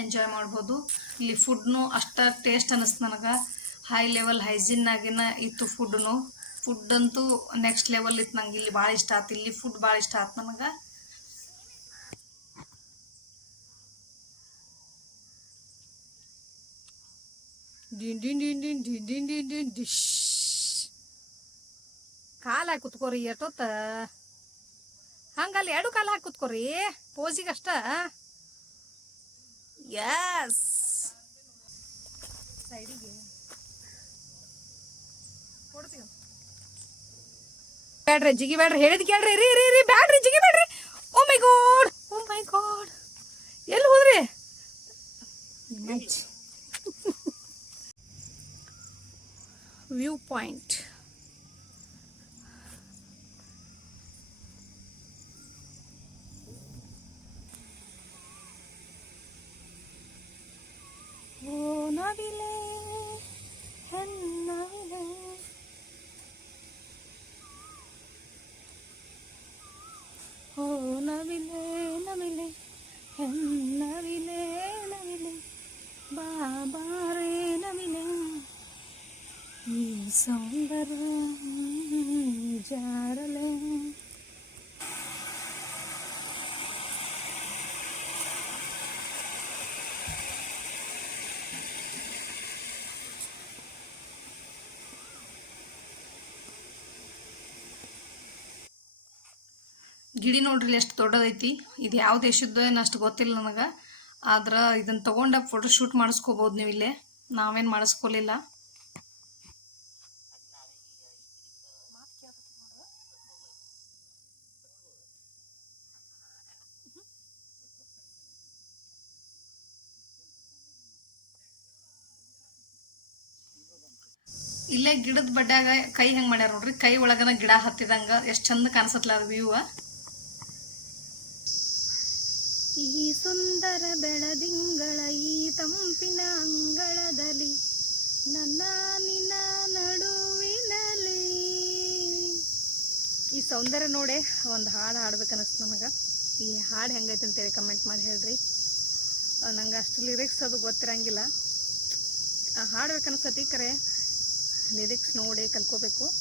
ಎಂಜಾಯ್ ಮಾಡ್ಬೋದು. ಇಲ್ಲಿ ಫುಡ್ನು ಅಷ್ಟ ಟೇಸ್ಟ್ ಅನ್ನಿಸ್ತು ನನಗೆ. ಹೈ ಲೆವೆಲ್ ಹೈಜಿನ್ನಾಗಿನ ಇತ್ತು ಫುಡ್ನು ಫುಡ್ ಅಂತೂ ನೆಕ್ಸ್ಟ್ ಲೆವೆಲ್ ಇತ್ತು. ನಂಗೆ ಇಲ್ಲಿ ಭಾಳ ಇಷ್ಟ ಆಯ್ತು ಇಲ್ಲಿ ಫುಡ್ ಭಾಳ ಇಷ್ಟ ಆಯ್ತು ನಮಗೆ. ಡಿಶ್. ಕಾಲು ಹಾಕಿ ಕುತ್ಕೋರಿ ಎಷ್ಟೊತ್ತ? ಹಂಗಲ್ಲಿ ಎರಡು ಕಾಲು ಹಾಕಿ ಕುತ್ಕೋರಿ. ಪೋಸಿಗಷ್ಟ ಎಸ್ ಸೈಡಿಗೆ ಕೊಡ್ತೀವಿ ಬ್ಯಾಡ್ರಿ ಜಿಗಿ ಬ್ಯಾಡ್ರಿ ಹೇಳಿದ್ ಕೇಳ್ರಿ ರೀ ರೀ ರೀ ಬ್ಯಾಡ್ರಿ ಜಿಗಿ ಬ್ಯಾಡ್ರಿ ಓ ಮೈ ಗಾಡ್ ಓ ಮೈ ಗಾಡ್ ಎಲ್ಲಿ ಹೋದ್ರಿ ವ್ಯೂ ಪಾಯಿಂಟ್ ಓ ನವಿಲೆ ಹೆಣ್ಣವಿಲೆ ഓ നവിലേ നവിലേ എന്നവിലേ നവിലേ ബാബാറേ നവിലേ. ഈ സൗന്ദര്യം ജാരലേ. ಗಿಡಿ ನೋಡ್ರಿ ಎಷ್ಟು ದೊಡ್ಡದೈತಿ. ಇದು ಯಾವ ದೇಶದ್ದು ಏನು ಅಷ್ಟು ಗೊತ್ತಿಲ್ಲ ನನಗೆ. ಆದ್ರೆ ಇದನ್ನ ತಗೊಂಡ ಫೋಟೋ ಶೂಟ್ ಮಾಡಿಸ್ಕೋಬೋದು ನೀವು ಇಲ್ಲೇ. ನಾವೇನು ಮಾಡಿಸ್ಕೊಲಿಲ್ಲ. ಇಲ್ಲೇ ಗಿಡದ ಬಡ್ಡಾಗ ಕೈ ಹೆಂಗ್ ಮಾಡ್ಯಾರ ನೋಡ್ರಿ. ಕೈ ಒಳಗನ ಗಿಡ ಹತ್ತಿದಂಗ ಎಷ್ಟ್ ಚಂದ ಕಾಣಿಸತ್ಲ ಅದು ವ್ಯೂ ಈ ಸುಂದರ ಬೆಳದಿಂಗಳ ಈ ತಂಪಿನ ಅಂಗಳದಲ್ಲಿ ನನ್ನ ನಿನ್ನ ನಡುವಿನಲ್ಲಿ. ಈ ಸೌಂದರ್ಯ ನೋಡೆ ಒಂದು ಹಾಡು ಹಾಡ್ಬೇಕನ್ನಿಸ್ತು ನನಗೆ ಈ ಹಾಡು ಹೆಂಗೈತೆ ಅಂತೇಳಿ ಕಮೆಂಟ್ ಮಾಡಿ ಹೇಳ್ರಿ. ನಂಗೆ ಅಷ್ಟು ಲಿರಿಕ್ಸ್ ಅದು ಗೊತ್ತಿರಂಗಿಲ್ಲ. ಆ, ಹಾಡ್ಬೇಕು ಅನ್ಸತಿ ಕರೆ. ಲಿರಿಕ್ಸ್ ನೋಡಿ ಕಲ್ಕೋಬೇಕು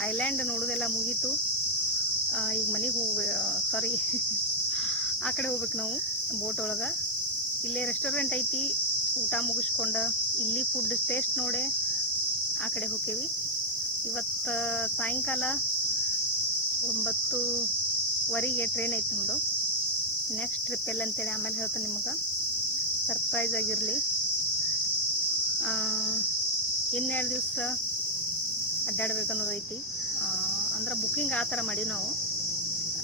ಐಲ್ಯಾಂಡ್ ನೋಡೋದೆಲ್ಲ ಮುಗೀತು. ಈಗ ಮನೆಗೆ ಹೋಗ್ಬೇ ಸಾರಿ ಆ ಕಡೆ ಹೋಗ್ಬೇಕು ನಾವು ಬೋಟ್ ಒಳಗೆ. ಇಲ್ಲೇ ರೆಸ್ಟೋರೆಂಟ್ ಐತಿ ಊಟ ಮುಗಿಸ್ಕೊಂಡು ಇಲ್ಲಿ ಫುಡ್ ಟೇಸ್ಟ್ ನೋಡಿ ಆ ಕಡೆ ಹೋಗ್ತೀವಿ ಇವತ್ತು ಸಾಯಂಕಾಲ ಒಂಬತ್ತುವರೆಗೆ ಟ್ರೈನ್ ಐತಿ ನಮ್ಮದು ನೆಕ್ಸ್ಟ್ ಟ್ರಿಪ್ ಎಲ್ಲ ಅಂತೇಳಿ ಆಮೇಲೆ ಹೇಳ್ತೇನೆ ನಿಮಗೆ. ಸರ್ಪ್ರೈಸ್ ಆಗಿರಲಿ. ಇನ್ನೆರಡು ದಿವಸ ಅಡ್ಡಾಡ್ಬೇಕು ಅನ್ನೋದು ಐತಿ. ಆ, ಅಂದ್ರೆ ಬುಕ್ಕಿಂಗ್ ಆ ಥರ ಮಾಡೀವಿ ನಾವು.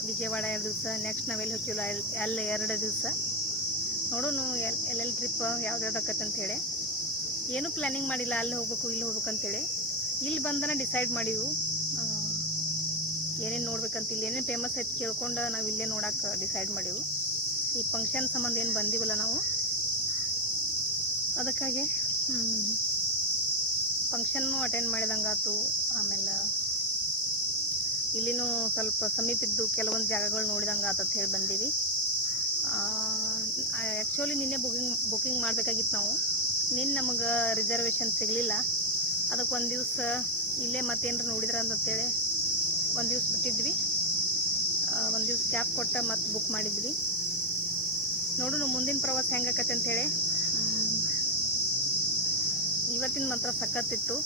ವಿಜಯವಾಡ ಎರಡು ದಿವಸ ನೆಕ್ಸ್ಟ್ ನಾವೆಲ್ಲಿ ಹೋಗ್ತೀವಲ್ಲ ಅಲ್ಲಿ ಎರಡು ದಿವಸ. ನೋಡೋಣ ಎಲ್, ಎಲ್ಲೆಲ್ಲಿ ಟ್ರಿಪ್ ಯಾವ್ದು ಆಕತ್ತೆ ಅಂತೇಳಿ. ಏನೂ ಪ್ಲ್ಯಾನಿಂಗ್ ಮಾಡಿಲ್ಲ, ಅಲ್ಲಿ ಹೋಗ್ಬೇಕು, ಇಲ್ಲಿ ಹೋಗ್ಬೇಕು ಅಂತೇಳಿ. ಇಲ್ಲಿ ಬಂದನ ಡಿಸೈಡ್ ಮಾಡೀವು. ಏನೇನು ನೋಡ್ಬೇಕಂತ ಇಲ್ಲಿ, ಏನೇನು ಫೇಮಸ್ ಐತೆ ಕೇಳ್ಕೊಂಡು ನಾವು ಇಲ್ಲೇ ನೋಡಕ್ಕೆ ಡಿಸೈಡ್ ಮಾಡೀವು. ಈ ಫಂಕ್ಷನ್ ಸಂಬಂಧ ಏನು ಬಂದಿವಲ್ಲ ನಾವು. ಅದಕ್ಕಾಗಿ ಫಂಕ್ಷನ್ನು ಅಟೆಂಡ್ ಮಾಡಿದಂಗಾತು. ಆಮೇಲೆ ಇಲ್ಲಿನೂ ಸ್ವಲ್ಪ ಸಮೀಪದ್ದು ಕೆಲವೊಂದು ಜಾಗಗಳು ನೋಡಿದಂಗೆ ಆತತ್ ಹೇಳಿ ಬಂದೀವಿ. ಆ್ಯಕ್ಚುಲಿ ನಿನ್ನೆ ಬುಕಿಂಗ್ ಬುಕಿಂಗ್ ಮಾಡಬೇಕಾಗಿತ್ತು ನಾವು. ನಿನ್ನೆ ನಮಗೆ ರಿಸರ್ವೇಷನ್ ಸಿಗಲಿಲ್ಲ. ಅದಕ್ಕೆ ಒಂದು ದಿವಸ ಇಲ್ಲೇ ಮತ್ತೇನಾರು ನೋಡಿದ್ರ ಅಂತೇಳಿ ಒಂದು ದಿವ್ಸ ಬಿಟ್ಟಿದ್ವಿ. ಒಂದು ದಿವ್ಸ ಕ್ಯಾಬ್ ಕೊಟ್ಟ ಮತ್ತೆ ಬುಕ್ ಮಾಡಿದ್ವಿ. ನೋಡೋಣ ಮುಂದಿನ ಪ್ರವಾಸ ಹೆಂಗಾಕತ್ತೆ ಅಂತೇಳಿ. ಇವತ್ತಿನ ಮಾತ್ರ ಸಖತ್ತಿತ್ತು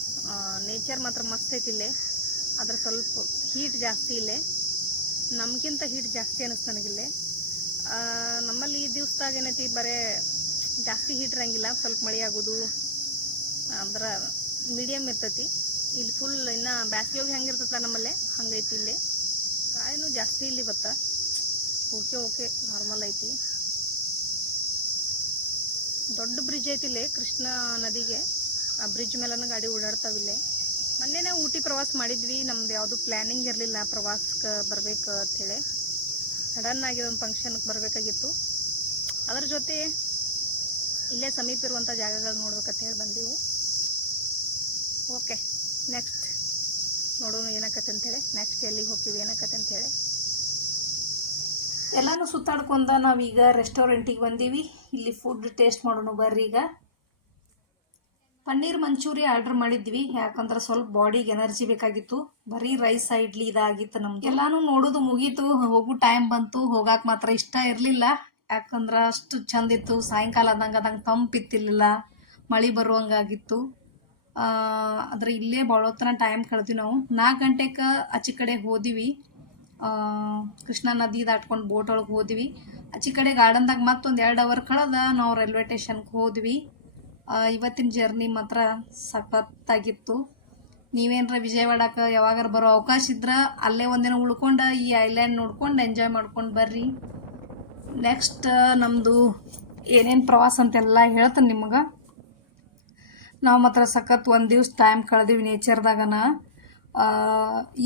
ನೇಚರ್ ಮಾತ್ರ ಮಸ್ತ್ ಐತಿ ಇಲ್ಲೇ. ಆದ್ರೆ ಸ್ವಲ್ಪ ಹೀಟ್ ಜಾಸ್ತಿ ಇಲ್ಲೇ. ನಮಗಿಂತ ಹೀಟ್ ಜಾಸ್ತಿ ಅನ್ನಿಸ್ತು ನನಗಿಲ್ಲೇ. ನಮ್ಮಲ್ಲಿ ಈ ದಿವ್ಸದಾಗ ಏನೈತಿ, ಬರೇ ಜಾಸ್ತಿ ಹೀಟ್ ಇರಂಗಿಲ್ಲ, ಸ್ವಲ್ಪ ಮಳೆ ಆಗೋದು, ಅಂದ್ರೆ ಮೀಡಿಯಮ್ ಇರ್ತೈತಿ. ಇಲ್ಲಿ ಫುಲ್ ಇನ್ನು ಬ್ಯಾಸಿಗೆ ಹೋಗಿ ನಮ್ಮಲ್ಲೇ, ಹಂಗೈತಿ ಇಲ್ಲಿ. ಗಾಳಿನೂ ಜಾಸ್ತಿ ಇಲ್ಲಿ ಬತ್ತ ಓಕೆ ಓಕೆ ನಾರ್ಮಲ್ ಐತಿ. ದೊಡ್ಡ ಬ್ರಿಡ್ಜ್ ಐತಿ ಇಲ್ಲೇ, ಕೃಷ್ಣ ನದಿಗೆ. ಆ ಬ್ರಿಡ್ಜ್ ಮೇಲೆ ಗಾಡಿ ಓಡಾಡ್ತಾವ ಇಲ್ಲೇ. ಮೊನ್ನೆ ನಾವು ಊಟಿ ಪ್ರವಾಸ ಮಾಡಿದ್ವಿ. ನಮ್ದು ಯಾವುದು ಪ್ಲ್ಯಾನಿಂಗ್ ಇರಲಿಲ್ಲ. ಪ್ರವಾಸಕ್ಕೆ ಬರಬೇಕು ಅಂಥೇಳಿ ಸಡನ್ ಆಗಿ ಒಂದು ಫಂಕ್ಷನ್ಗೆ ಬರಬೇಕಾಗಿತ್ತು. ಅದ್ರ ಜೊತೆ ಇಲ್ಲೇ ಸಮೀಪ ಇರುವಂಥ ಜಾಗಗಳು ನೋಡ್ಬೇಕಂತ ಹೇಳಿ ಬಂದೀವು. ಓಕೆ ನೆಕ್ಸ್ಟ್ ನೋಡೋಣ ಏನಕ್ಕತ್ತೆ ಅಂತೇಳಿ ನೆಕ್ಸ್ಟ್ ಎಲ್ಲಿಗೆ ಹೋಗ್ತೀವಿ ಏನಾಕತ್ತೆ ಅಂತೇಳಿ ಎಲ್ಲಾನು ಸುತ್ತಾಡ್ಕೊಂಡ ನಾವೀಗ ರೆಸ್ಟೋರೆಂಟಿಗೆ ಬಂದೀವಿ. ಇಲ್ಲಿ ಫುಡ್ ಟೇಸ್ಟ್ ಮಾಡೋಣ ಬರ್ರಿ ಈಗ ಪನ್ನೀರ್ ಮಂಚೂರಿ ಆರ್ಡರ್ ಮಾಡಿದ್ವಿ. ಯಾಕಂದ್ರೆ ಸ್ವಲ್ಪ ಬಾಡಿಗೆ ಎನರ್ಜಿ ಬೇಕಾಗಿತ್ತು. ಬರೀ ರೈಸ್ ಇಡ್ಲಿ ಇದಾಗಿತ್ತು ನಮ್ಗೆ ಎಲ್ಲಾನು ನೋಡೋದು ಮುಗೀತು. ಹೋಗು ಟೈಮ್ ಬಂತು. ಹೋಗಾಕ್ ಮಾತ್ರ ಇಷ್ಟ ಇರಲಿಲ್ಲ. ಯಾಕಂದ್ರೆ ಅಷ್ಟು ಚಂದ ಇತ್ತು. ಸಾಯಂಕಾಲ ಆದಂಗೆ ಅದಂಗೆ ತಂಪಿತ್ತಿರ್ಲಿಲ್ಲ ಮಳೆ ಬರುವಂಗಾಗಿತ್ತು ಆದ್ರೆ ಇಲ್ಲೇ ಭಾಳೋತ್ತನ ಟೈಮ್ ಕಳೆದ್ವಿ ನಾವು. ನಾಲ್ಕು ಗಂಟೆಗೆ ಆಚೆ ಕಡೆ ಹೋದಿವಿ. ಕೃಷ್ಣಾ ನದಿ ದಾಟ್ಕೊಂಡು ಬೋಟ್ ಒಳಗೆ ಹೋದ್ವಿ. ಆಚೆ ಕಡೆ ಗಾರ್ಡನ್ದಾಗ ಮತ್ತೊಂದು ಎರಡು ಅವರ್ ಕಳೆದ ನಾವು ರೈಲ್ವೆ ಸ್ಟೇಷನ್ಗೆ ಹೋದ್ವಿ. ಇವತ್ತಿನ ಜರ್ನಿ ಮಾತ್ರ ಸಖತ್ತಾಗಿತ್ತು. ನೀವೇನರ ವಿಜಯವಾಡಕ್ಕೆ ಯಾವಾಗಾರ ಬರೋ ಅವಕಾಶ ಇದ್ರೆ ಅಲ್ಲೇ ಒಂದಿನ ಉಳ್ಕೊಂಡು ಈ ಐಲ್ಯಾಂಡ್ ನೋಡ್ಕೊಂಡು ಎಂಜಾಯ್ ಮಾಡ್ಕೊಂಡು ಬರ್ರಿ. ನೆಕ್ಸ್ಟ್ ನಮ್ಮದು ಏನೇನು ಪ್ರವಾಸ ಅಂತೆಲ್ಲ ಹೇಳ್ತೇನೆ ನಿಮಗೆ. ನಾವು ಮಾತ್ರ ಸಖತ್ ಒಂದು ದಿವ್ಸ ಟೈಮ್ ಕಳೆದೀವಿ ನೇಚರ್ದಾಗನ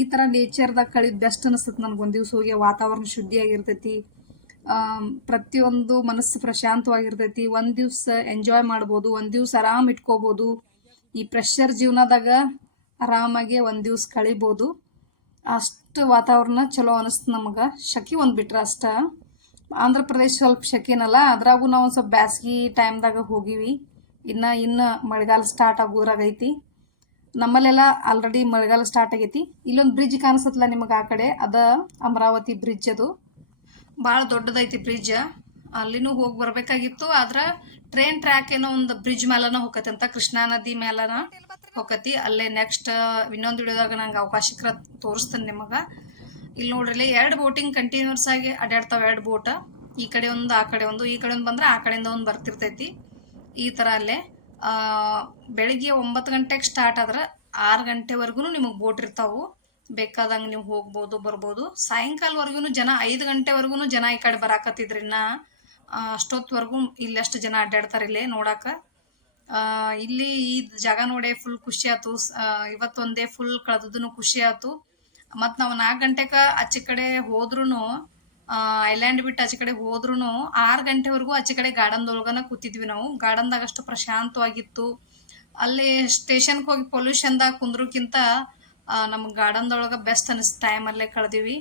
ಈ ಥರ ನೇಚರ್ದಾಗ ಕಳೆದು ಬೆಸ್ಟ್ ಅನಿಸ್ತದೆ ನನಗೆ ಒಂದು ದಿವ್ಸ ಹೋಗಿ ವಾತಾವರಣ ಶುದ್ಧಿಯಾಗಿರ್ತೈತಿ. ಪ್ರತಿಯೊಂದು ಮನಸ್ಸು ಪ್ರಶಾಂತವಾಗಿರ್ತೈತಿ. ಒಂದು ದಿವ್ಸ ಎಂಜಾಯ್ ಮಾಡ್ಬೋದು, ಒಂದು ದಿವ್ಸ ಆರಾಮ್ ಇಟ್ಕೋಬೋದು. ಈ ಪ್ರೆಷರ್ ಜೀವನದಾಗ ಆರಾಮಾಗಿ ಒಂದು ದಿವ್ಸ ಕಳಿಬೋದು. ಅಷ್ಟು ವಾತಾವರಣ ಚಲೋ ಅನಿಸ್ತು ನಮಗೆ. ಶಕಿ ಒಂದು ಬಿಟ್ರೆ ಅಷ್ಟ. ಆಂಧ್ರ ಪ್ರದೇಶ ಸ್ವಲ್ಪ ಶಕಿನಲ್ಲ ಅದ್ರಾಗೂ ನಾವು ಒಂದು ಸ್ವಲ್ಪ ಬ್ಯಾಸ್ಗೆ ಟೈಮ್ದಾಗ ಹೋಗಿವಿ. ಇನ್ನು ಇನ್ನು ಮಳೆಗಾಲ ಸ್ಟಾರ್ಟ್ ಆಗೋದ್ರಾಗೈತಿ ನಮ್ಮಲ್ಲೆಲ್ಲ ಆಲ್ರೆಡಿ ಮಳೆಗಾಲ ಸ್ಟಾರ್ಟ್ ಆಗೈತಿ. ಇಲ್ಲೊಂದು ಬ್ರಿಡ್ಜ್ ಕಾಣಿಸತ್ತಲ್ಲ ನಿಮಗೆ ಆ ಕಡೆ? ಅದ ಅಮರಾವತಿ ಬ್ರಿಡ್ಜ್ ಅದು. ಭಾಳ ದೊಡ್ಡದೈತಿ ಬ್ರಿಡ್ಜ್ ಅಲ್ಲಿನೂ ಹೋಗಿ ಬರಬೇಕಾಗಿತ್ತು. ಆದ್ರೆ ಟ್ರೈನ್ ಟ್ರ್ಯಾಕ್ ಏನೋ ಒಂದು ಬ್ರಿಡ್ಜ್ ಮೇಲನ ಹೋಗತಿ ಅಂತ, ಕೃಷ್ಣಾ ನದಿ ಮೇಲನ ಹೋಗತಿ ಅಲ್ಲೇ ನೆಕ್ಸ್ಟ್ ಇನ್ನೊಂದು ವಿಡಿಯೋದಾಗ ನಂಗೆ ಅವಕಾಶಕ್ರ ತೋರಿಸ್ತೇನೆ ನಿಮಗೆ. ಇಲ್ಲಿ ನೋಡ್ರಿ ಎರಡು ಬೋಟಿಂಗ್ ಕಂಟಿನ್ಯೂಸ್ ಆಗಿ ಅಡ್ಡಾಡ್ತಾವ ಎರಡು ಬೋಟ್ ಈ ಕಡೆ ಒಂದು, ಆ ಕಡೆ ಒಂದು, ಈ ಕಡೆ ಒಂದು ಬಂದ್ರೆ ಆ ಕಡೆಯಿಂದ ಒಂದು ಬರ್ತಿರ್ತೈತಿ. ಈ ಥರ ಅಲ್ಲೇ ಬೆಳಿಗ್ಗೆ ಒಂಬತ್ತು ಗಂಟೆಗೆ ಸ್ಟಾರ್ಟ್ ಆದ್ರೆ ಆರು ಗಂಟೆವರೆಗೂ ನಿಮಗೆ ಬೋಟ್ ಇರ್ತಾವು. ಬೇಕಾದಂಗೆ ನೀವು ಹೋಗ್ಬೋದು ಬರ್ಬೋದು. ಸಾಯಂಕಾಲವರೆಗೂ ಜನ ಐದು ಗಂಟೆವರೆಗೂ ಜನ ಈ ಕಡೆ ಬರಾಕತ್ತಿದ್ರಿ ಇನ್ನ. ಆ, ಇಲ್ಲಿ ಅಷ್ಟು ಜನ ಅಡ್ಡಾಡ್ತಾರೆ ಇಲ್ಲೇ ನೋಡಾಕ. ಇಲ್ಲಿ ಈ ಜಾಗ ನೋಡೇ ಫುಲ್ ಖುಷಿ ಆಯ್ತು ಇವತ್ತೊಂದೇ ಫುಲ್ ಕಳೆದದ್ದು ಖುಷಿ ಆಯ್ತು ಮತ್ತು ನಾವು ನಾಲ್ಕು ಗಂಟೆಗೆ ಆಚೆ ಕಡೆ ಹೋದ್ರೂ ಐಲ್ಯಾಂಡ್ ಬಿಟ್ಟು ಆಚೆ ಕಡೆ ಹೋದ್ರೂ ಆರು ಗಂಟೆವರೆಗೂ ಆಚೆ ಕಡೆ ಗಾರ್ಡನ್ದೊಳಗನ ಕೂತಿದ್ವಿ ನಾವು. ಗಾರ್ಡನ್ದಾಗ ಅಷ್ಟು ಪ್ರಶಾಂತವಾಗಿತ್ತು. ಅಲ್ಲಿ ಸ್ಟೇಷನ್ಗೆ ಹೋಗಿ ಪೊಲ್ಯೂಷನ್ದಾಗ ಕುಂದ್ರಕ್ಕಿಂತ ನಮ್ಗೆ ಗಾರ್ಡನ್ದೊಳಗೆ ಬೆಸ್ಟ್ ಅನಿಸ್ ಟೈಮಲ್ಲೇ ಕಳೆದೀವಿ.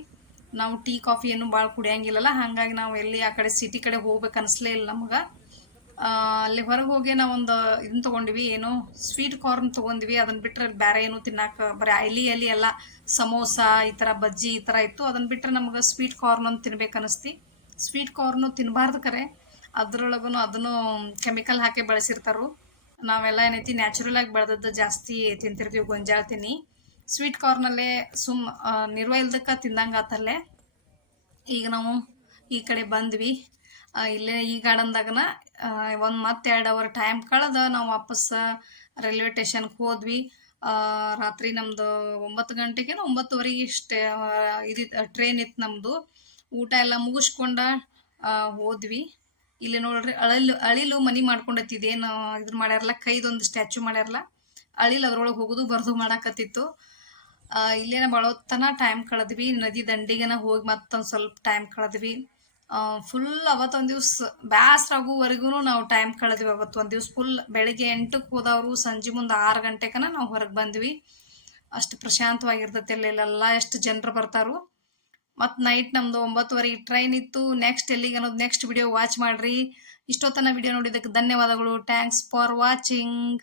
ನಾವು ಟೀ ಕಾಫಿ ಏನು ಭಾಳ ಕುಡಿಯಂಗಿಲ್ಲಲ್ಲ, ಹಾಗಾಗಿ ನಾವು ಎಲ್ಲಿ ಆ ಕಡೆ ಸಿಟಿ ಕಡೆ ಹೋಗ್ಬೇಕು ಅನಿಸ್ಲೇ ಇಲ್ಲ ನಮ್ಗೆ. ಅಲ್ಲಿ ಹೊರಗೆ ಹೋಗಿ ನಾವೊಂದು ಇದನ್ನ ತೊಗೊಂಡ್ವಿ, ಏನು ಸ್ವೀಟ್ ಕಾರ್ನ್ ತೊಗೊಂಡ್ವಿ. ಅದನ್ನು ಬಿಟ್ಟರೆ ಬೇರೆ ಏನು ತಿನ್ನಕ್ಕೆ ಬರೀ ಐಲಿ ಎಲಿ ಎಲ್ಲ, ಸಮೋಸ, ಈ ಥರ ಬಜ್ಜಿ, ಈ ಥರ ಇತ್ತು. ಅದನ್ನು ಬಿಟ್ಟರೆ ನಮ್ಗೆ ಸ್ವೀಟ್ ಕಾರ್ನ್ ಒಂದು ತಿನ್ಬೇಕು ಅನಿಸ್ತಿ. ಸ್ವೀಟ್ ಕಾರ್ನು ತಿನ್ನಬಾರ್ದು ಕರೆ. ಅದ್ರೊಳಗೂ ಅದನ್ನು ಕೆಮಿಕಲ್ ಹಾಕಿ ಬೆಳೆಸಿರ್ತಾರು. ನಾವೆಲ್ಲ ಏನೈತಿ ನ್ಯಾಚುರಲ್ ಆಗಿ ಬೆಳೆದದ್ದು ಜಾಸ್ತಿ ತಿಂತಿರ್ತೀವಿ ಗೊಂಜಾಳ ತಿನ್ನಿ ಸ್ವೀಟ್ ಕಾರ್ನಲ್ಲೇ ಸುಮ್ ನಿರ್ವ ಇಲ್ದಕ್ಕ ತಿಂದಂಗೆ ಆತಲ್ಲೇ. ಈಗ ನಾವು ಈ ಕಡೆ ಬಂದ್ವಿ. ಇಲ್ಲೇ ಈ ಗಾರ್ಡನ್ದಾಗನ ಒಂದು ಮತ್ತೆ ಎರಡು ಅವರ್ ಟೈಮ್ ಕಳೆದ ನಾವು ವಾಪಸ್ ರೈಲ್ವೆ ಸ್ಟೇಷನ್ಗೆ ಹೋದ್ವಿ. ರಾತ್ರಿ ನಮ್ಮದು ಒಂಬತ್ತು ಗಂಟೆಗೆ ಒಂಬತ್ತುವರೆಗೆ ಇಷ್ಟೇ ಇದು ಟ್ರೈನ್ ಇತ್ತು ನಮ್ಮದು ಊಟ ಎಲ್ಲ ಮುಗಿಸ್ಕೊಂಡ ಹೋದ್ವಿ. ಇಲ್ಲಿ ನೋಡ್ರಿ, ಅಳಿಲು ಅಳಿಲು ಮನಿ ಮಾಡ್ಕೊಂಡತ್ತಿದ್ದೇನು ಇದ್ರ ಮಾಡ್ಯಾರಲ್ಲ, ಕೈದೊಂದು ಸ್ಟ್ಯಾಚು ಮಾಡ್ಯಾರಲ್ಲ, ಅಳಿಲು ಅದ್ರೊಳಗೆ ಹೋಗೋದು, ಬರೋದು ಮಾಡಾಕತ್ತಿತ್ತು. ಇಲ್ಲೇನ ಬಳೋತನ ಟೈಮ್ ಕಳೆದ್ವಿ. ನದಿ ದಂಡಿಗೆನ ಹೋಗಿ ಮತ್ತೊಂದು ಸ್ವಲ್ಪ ಟೈಮ್ ಕಳೆದ್ವಿ. ಫುಲ್ ಅವತ್ತೊಂದು ದಿವ್ಸ, ಬ್ಯಾಸ್ರ ಆಗುವವರೆಗೂ ನಾವು ಟೈಮ್ ಕಳೆದ್ವಿ ಅವತ್ತೊಂದು ದಿವ್ಸ. ಫುಲ್ ಬೆಳಿಗ್ಗೆ ಎಂಟಕ್ಕೆ ಹೋದವರು, ಸಂಜೆ ಮುಂದೆ ಆರು ಗಂಟೆಕನ ನಾವು ಹೊರಗೆ ಬಂದ್ವಿ. ಅಷ್ಟು ಪ್ರಶಾಂತವಾಗಿರ್ತೈತಿ ಅಲ್ಲೆಲ್ಲ ಎಷ್ಟು ಜನರು ಬರ್ತಾರು. ಮತ್ತು ನೈಟ್ ನಮ್ಮದು ಒಂಬತ್ತುವರೆಗೆ ಟ್ರೈನ್ ಇತ್ತು. ನೆಕ್ಸ್ಟ್ ಎಲ್ಲಿಗೆ ಅನ್ನೋದು ನೆಕ್ಸ್ಟ್ ವಿಡಿಯೋ ವಾಚ್ ಮಾಡ್ರಿ. ಇಷ್ಟೊತ್ತನ ವಿಡಿಯೋ ನೋಡಿದ್ದಕ್ಕೆ ಧನ್ಯವಾದಗಳು. Thanks for watching